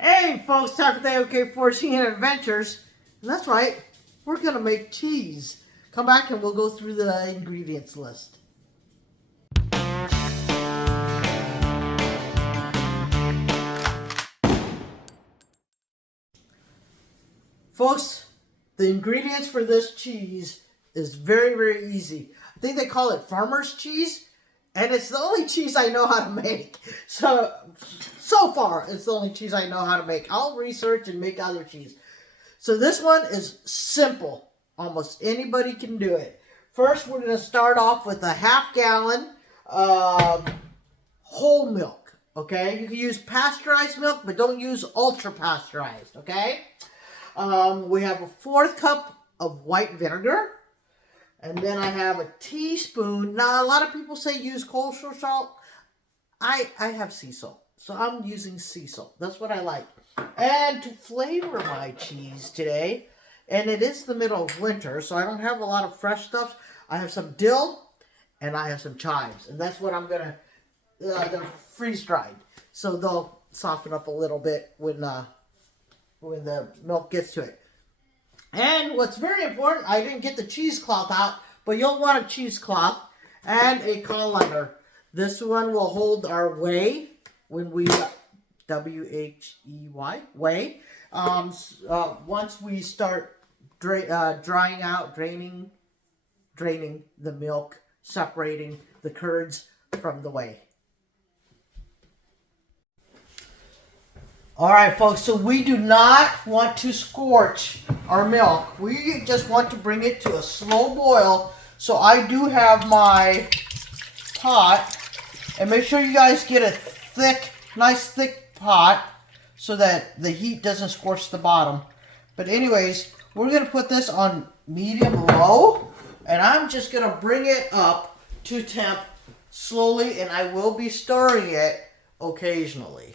Hey folks, Thack Tcavan3305. And that's right, we're gonna make cheese. Come back and we'll go through the ingredients list. Folks, the ingredients for this cheese is very, very easy. I think they call it farmer's cheese, and it's the only cheese I know how to make. So far, it's the only cheese I know how to make. I'll research and make other cheese. So this one is simple. Almost anybody can do it. First, we're going to start off with a ½ gallon of whole milk. Okay, you can use pasteurized milk, but don't use ultra pasteurized. Okay. We have a 1/4 cup of white vinegar. And then I have a teaspoon. Now, a lot of people say use kosher salt. I have sea salt. So I'm using sea salt. That's what I like. And to flavor my cheese today, and it is the middle of winter, so I don't have a lot of fresh stuff. I have some dill and I have some chives. And that's what I'm going to freeze dried. So they'll soften up a little bit when the milk gets to it. And what's very important, I didn't get the cheesecloth out, but you'll want a cheesecloth and a colander. This one will hold our whey when we, W-H-E-Y, whey. Once we start drying out, draining the milk, separating the curds from the whey. All right, folks, so we do not want to scorch our milk. We just want to bring it to a slow boil. So I do have my pot, and make sure you guys get a nice thick pot so that the heat doesn't scorch the bottom. But anyways, we're going to put this on medium low, and I'm just going to bring it up to temp slowly, and I will be stirring it occasionally.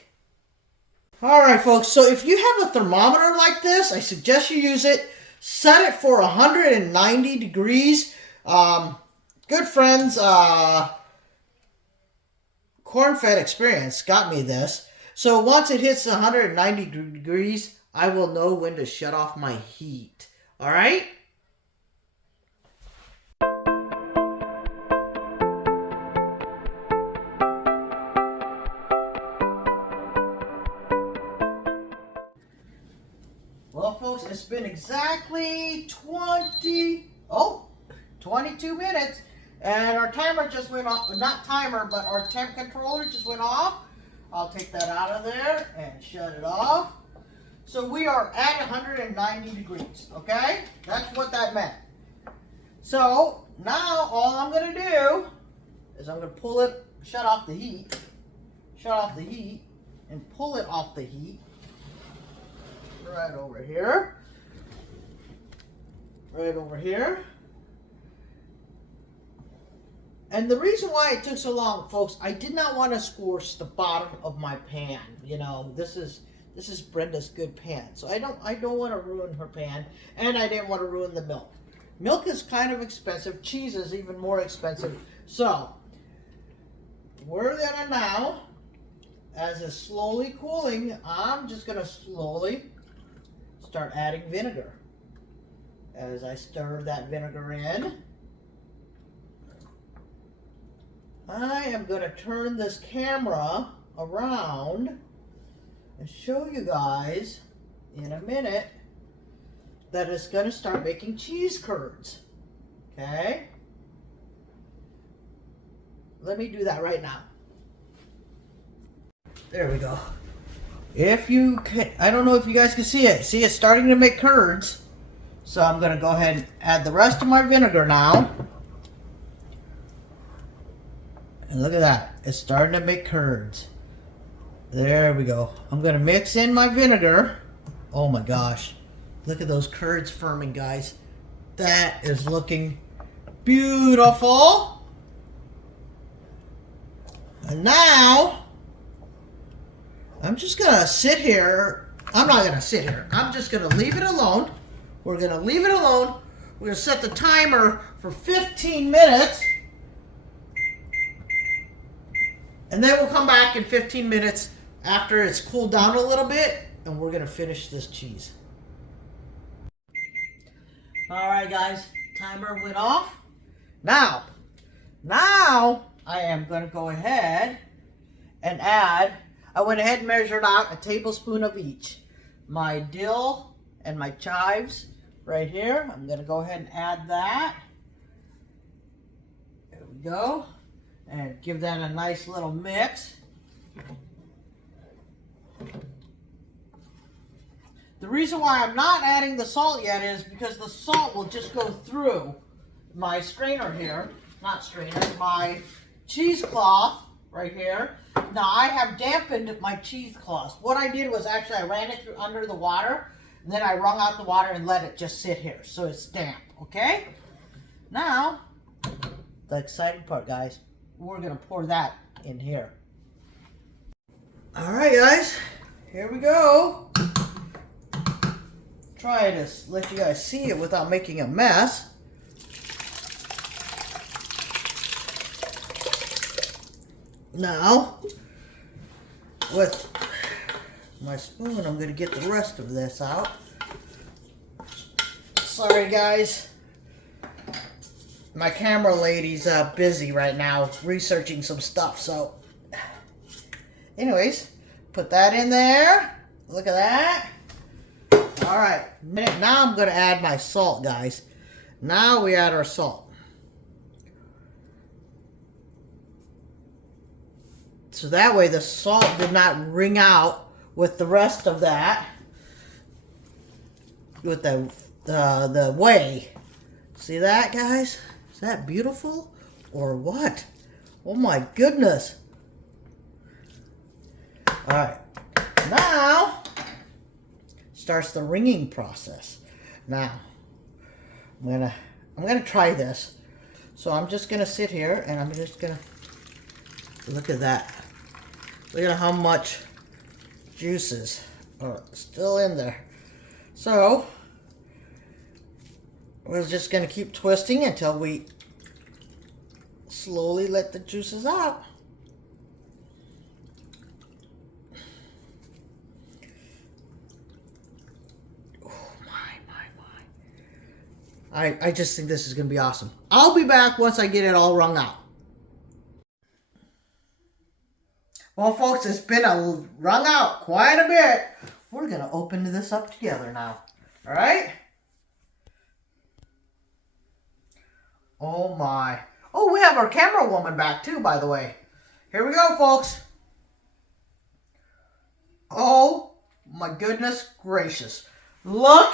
Alright folks, so if you have a thermometer like this, I suggest you use it. Set it for 190 degrees. Good friends, Corn-Fed Experience got me this. So once it hits 190 degrees, I will know when to shut off my heat. Alright? Well, folks, it's been exactly 22 minutes, and our timer just went off. Not timer, but our temp controller just went off. I'll take that out of there and shut it off. So we are at 190 degrees, okay? That's what that meant. So now all I'm going to do is I'm going to shut off the heat, and pull it off the heat. Right over here. And the reason why it took so long, folks, I did not want to scorch the bottom of my pan. You know, this is Brenda's good pan, so I don't want to ruin her pan, and I didn't want to ruin the milk. Milk is kind of expensive. Cheese is even more expensive. So we're gonna now, as it's slowly cooling, I'm just gonna slowly start adding vinegar. As I stir that vinegar in, I am going to turn this camera around and show you guys in a minute that it's going to start making cheese curds. Okay? Let me do that right now. There we go. If you can, I don't know if you guys can see it. See, it's starting to make curds. So I'm going to go ahead and add the rest of my vinegar now. And look at that. It's starting to make curds. There we go. I'm going to mix in my vinegar. Oh my gosh. Look at those curds forming, guys. That is looking beautiful. And now I'm just going to sit here. I'm not going to sit here. I'm just going to leave it alone. We're going to leave it alone. We're going to set the timer for 15 minutes. And then we'll come back in 15 minutes after it's cooled down a little bit. and we're gonna finish this cheese. All right, guys, timer went off. Now I am gonna go ahead and add, I went ahead and measured out a tablespoon of each. My dill and my chives right here. I'm gonna go ahead and add that. There we go. And give that a nice little mix. The reason why I'm not adding the salt yet is because the salt will just go through my strainer here. Not strainer, my cheesecloth right here. Now I have dampened my cheesecloth. What I did was actually I ran it through under the water, and then I wrung out the water and let it just sit here so it's damp, okay? Now, the exciting part, guys, we're gonna pour that in here. All right, guys, here we go. Try to let you guys see it without making a mess. Now, with my spoon, I'm gonna get the rest of this out. Sorry, guys. My camera lady's busy right now researching some stuff, so anyways, put that in there. Look at that. All right, now I'm gonna add my salt, guys. Now we add our salt. So that way the salt did not wring out with the rest of that, with the whey. See that, guys? Is that beautiful or what? Oh my goodness. All right, now starts the wringing process. Now I'm gonna try this. So I'm just gonna sit here and I'm just gonna look at that. Look at how much juices are still in there. So we're just gonna keep twisting until we slowly let the juices out. I just think this is going to be awesome. I'll be back once I get it all wrung out. Well, folks, it's been wrung out quite a bit. We're going to open this up together now. All right? Oh, my. Oh, we have our camera woman back, too, by the way. Here we go, folks. Oh, my goodness gracious. Look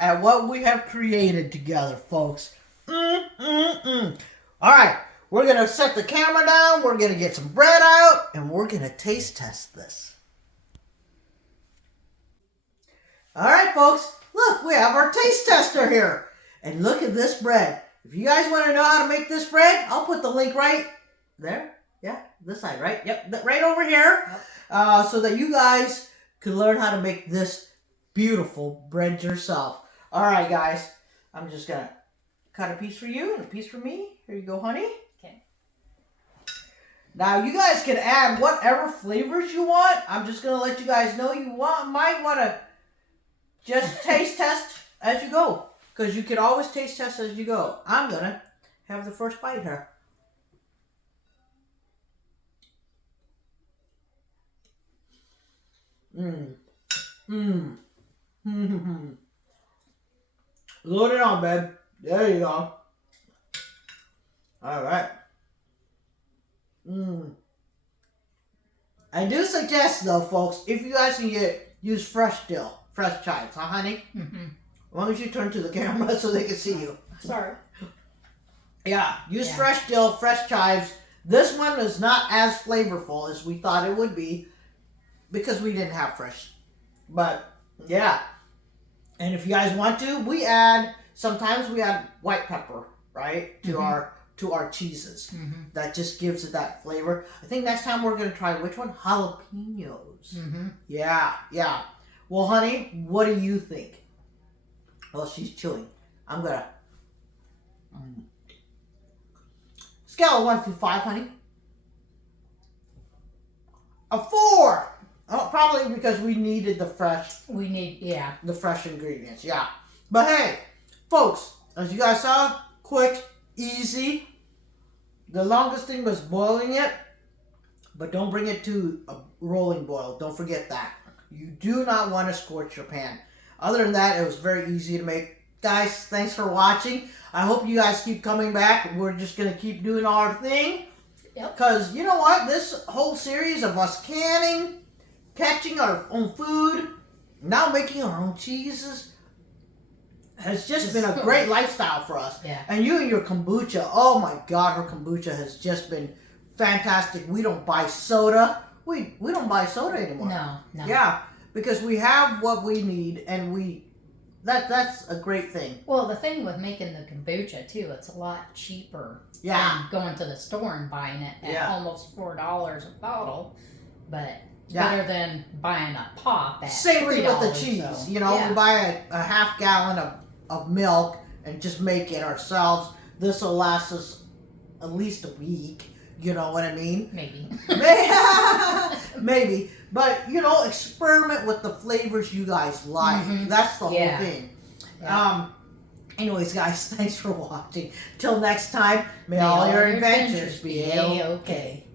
at what we have created together, folks. All right, we're going to set the camera down. We're going to get some bread out, and we're going to taste test this. All right, folks, look, we have our taste tester here. And look at this bread. If you guys want to know how to make this bread, I'll put the link right there. Yeah, this side, right? Yep, right over here. So that you guys can learn how to make this beautiful bread yourself. All right, guys, I'm just going to cut a piece for you and a piece for me. Here you go, honey. Okay. Now, you guys can add whatever flavors you want. I'm just going to let you guys know you might want to just taste test as you go, because you can always taste test as you go. I'm going to have the first bite here. Load it on, babe. There you go. All right. I do suggest, though, folks, if you guys can use fresh dill, fresh chives, huh, honey? Mm-hmm. As long as you turn to the camera so they can see you. Sorry. Yeah, use fresh dill, fresh chives. This one is not as flavorful as we thought it would be because we didn't have fresh. But, yeah. And if you guys want to, sometimes we add white pepper, right, to our cheeses. That just gives it that flavor. I think next time we're going to try, which one? Jalapenos. Yeah. Well, honey, what do you think? Well, she's chewing. I'm going to... Scale of 1 through 5, honey. A 4. Oh, probably because we needed the fresh ingredients. Yeah. But hey, folks, as you guys saw, quick, easy. The longest thing was boiling it, but don't bring it to a rolling boil. Don't forget that. You do not want to scorch your pan. Other than that, it was very easy to make. Guys, thanks for watching. I hope you guys keep coming back. We're just going to keep doing our thing. Yep. Because you know what? This whole series of us canning, catching our own food, now making our own cheeses, has just been a great lifestyle for us. Yeah. And you and your kombucha, oh my God, her kombucha has just been fantastic. We don't buy soda. We don't buy soda anymore. No. Yeah, because we have what we need, and that's a great thing. Well, the thing with making the kombucha too, it's a lot cheaper than going to the store and buying it at almost $4 a bottle, but better than buying a pop at Same $3, thing with the cheese. So, we buy a half gallon of milk and just make it ourselves. This will last us at least a week. You know what I mean? Maybe. Maybe. But, experiment with the flavors you guys like. Mm-hmm. That's the whole thing. Yeah. Anyways, guys, thanks for watching. Till next time, may all your adventures be A-okay.